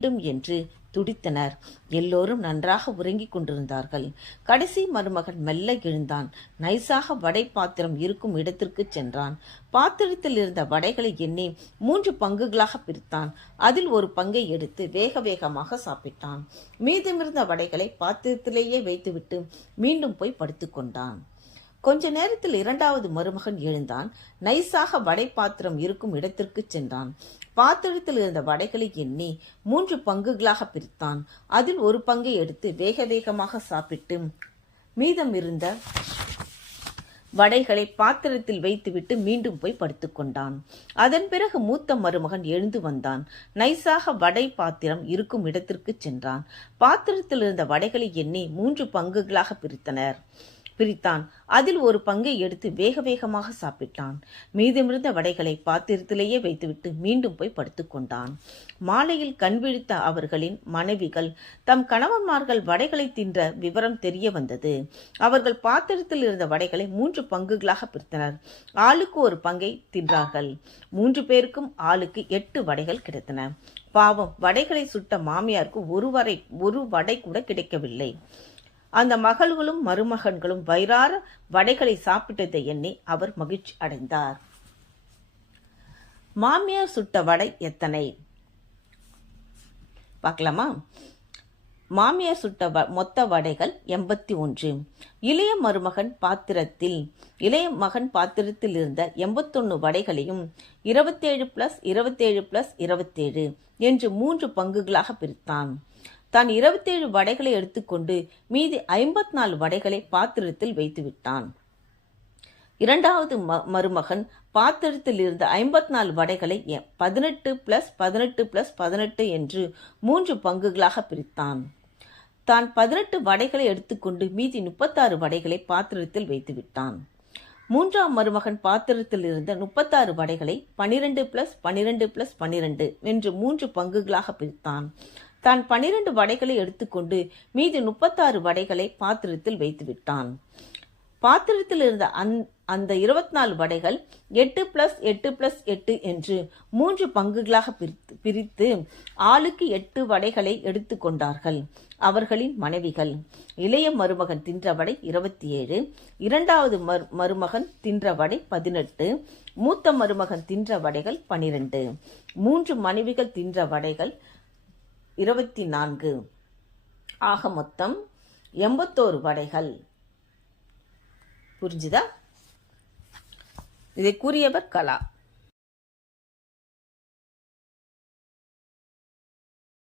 என்று துடித்தனர். எல்லோரும் நன்றாக உறங்கிக் கொண்டிருந்தார்கள். கடைசி மருமகன் மெல்ல எழுந்தான். நைசாக வடை பாத்திரம் இருக்கும் இடத்திற்கு சென்றான். பாத்திரத்தில் இருந்த வடைகளை எண்ணி 3 பங்குகளாக பிரித்தான். அதில் ஒரு பங்கை எடுத்து வேக வேகமாக சாப்பிட்டான். மீதமிருந்த வடைகளை பாத்திரத்திலேயே வைத்துவிட்டு மீண்டும் போய் படுத்துக்கொண்டான். கொஞ்ச நேரத்தில் 2வது மருமகன் எழுந்தான். நைசாக வடை பாத்திரம் இருக்கும் இடத்திற்கு சென்றான். பாத்திரத்தில் இருந்த வடைகளை எண்ணி 3 பங்குகளாக பிரித்தான். அதில் ஒரு பங்கை எடுத்து வேக வேகமாக சாப்பிட்டு மீதம் இருந்த வடைகளை பாத்திரத்தில் வைத்துவிட்டு மீண்டும் போய் படுத்துக்கொண்டான். அதன் பிறகு மூத்த மருமகன் எழுந்து வந்தான். நைசாக வடை பாத்திரம் இருக்கும் இடத்திற்கு சென்றான். பாத்திரத்தில் இருந்த வடைகளை எண்ணி 3 பங்குகளாக பிரித்தான். அதில் ஒரு பங்கை எடுத்து வேக வேகமாக சாப்பிட்டான். மீதமிருந்த வடைகளை பாத்திரத்திலேயே வைத்துவிட்டு மீண்டும் போய் படுத்துக்கொண்டான். மாலையில் கண் விழித்த அவர்களின் மனைவிகள் தம் கணவன்மார்கள் வடைகளை தின்ற விவரம் தெரிய வந்தது. அவர்கள் பாத்திரத்தில் இருந்த வடைகளை 3 பங்குகளாக பிரித்தனர். ஆளுக்கு ஒரு பங்கை தின்றார்கள். 3 பேருக்கும் ஆளுக்கு 8 வடைகள் கிடைத்தன. பாவம், வடைகளை சுட்ட மாமியாருக்கு ஒரு வடை கூட கிடைக்கவில்லை. அந்த மகள்களும் மருமகன்களும் வயிறார வடைகளை சாப்பிட்டதை எண்ணி அவர் மகிழ்ச்சி அடைந்தார். மாமியார் சுட்ட வடை எத்தனை பார்க்கலாமா? மாமியார் சுட்ட மொத்த வடைகள் 81. இளைய மகன் பாத்திரத்தில் இருந்த 81 வடைகளையும் 27 + 27 + 27 என்று 3 பங்குகளாக பிரித்தான். தான் 27 வடைகளை எடுத்துக்கொண்டு மீதி 54 வடைகளை பாத்திரத்தில் வைத்துவிட்டான். 2வது மருமகன் பாத்திரத்தில் இருந்த 54 வடைகளை 18 + 18 + 18 என்று 3 பங்குகளாக பிரித்தான். தான் 18 வடைகளை எடுத்துக்கொண்டு மீதி 36 வடைகளை பாத்திரத்தில் வைத்துவிட்டான். 3ஆம் மருமகன் பாத்திரத்தில் இருந்த 36 வடைகளை 12 + 12 + 12 என்று 3 பங்குகளாக பிரித்தான். தான் 12 வடைகளை எடுத்துக்கொண்டு மீதி 36 வடைகளை பாத்திரத்தில் வைத்துவிட்டான். பாத்திரத்தில் இருந்த அந்த 24 வடைகள் 8 + 8 + 8 என்று 3 பங்குகளாக பிரித்து ஆளுக்கு 8 வடைகளை எடுத்துக்கொண்டார்கள். அவர்களின் மனைவிகள். இளைய மருமகன் தின்ற வடை 27, 2வது மருமகன் தின்ற வடை 18, மூத்த மருமகன் தின்ற வடைகள் 12, 3 மனைவிகள் தின்ற வடைகள் 24. ஆக மொத்தம் 81 வடைகள். புரிஞ்சுதா? இதை கூறியவர் கலா.